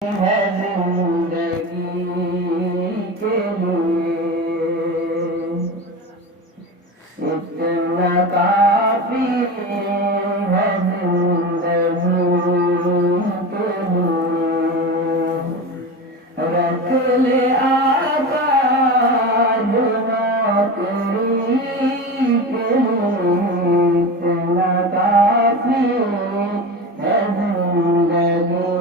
ہے زندگی کے لیے اتنا کافی ہے زندگی کے لیے رکھ لے آقا جو نوکری کے لیے اتنا کافی ہے زندگی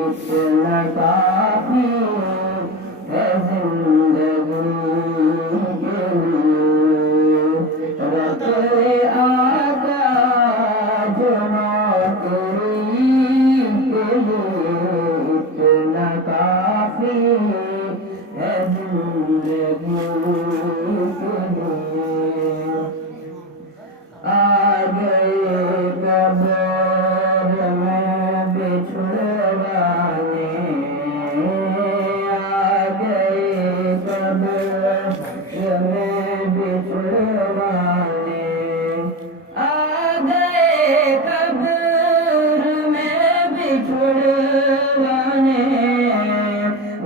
اتنا کافی ہے زندگی کے لیے رکھ لے آقا جو نوکری کے لیے اتنا کافی ہے زندگی کے لیے آ گئے قبر میں بچھڑوانے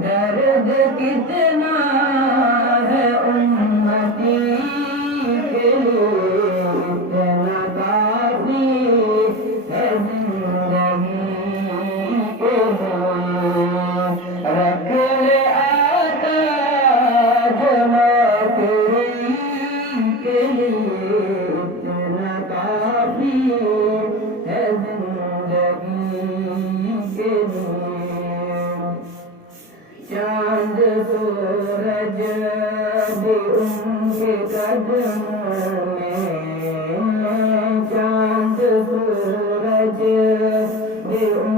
درد کتنا ہے امتی کے لیے اتنا کافی ہے زندگی کے لیے رکھ لے آقا جو نوکری کے لیے اتنا کافی ہے زندگی کے لیے چاند سورج بھی ان کے قدموں میں چاند سورج بھی ان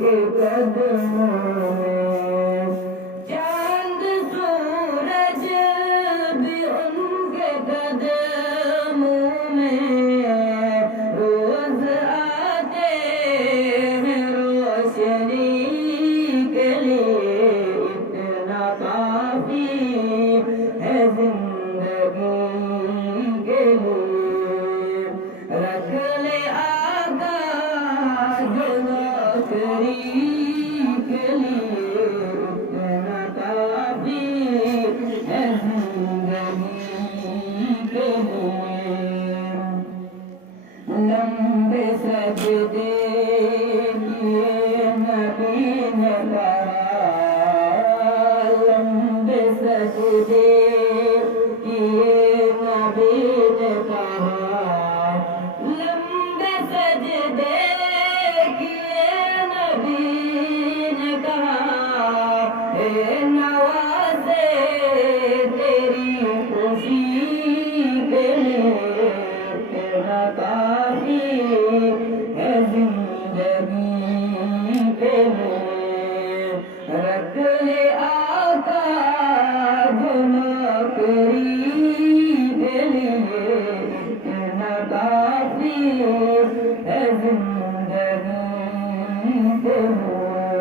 کے قدموں میں چاند سورج بھی ان کے قدموں میں روز آتے ہیں روشنی کے لیے اتنا کافی ہے زندگی کے لیے رکھ لے آقا جو نوکری کے لیے اتنا کافی ہے زندگی کے لیے لمبے سجدے کیے نبی نے لمبے سجدے کیے نبی نے کہا لمبے سجدے کیے نبی نے کہا اے نوازے تیری خوشی کے لیے تیرا کافی ہے زندگی کے لیے رکھ لے آقا جو نوکری کے لیے اتنا کافی ہے زندگی کے لیے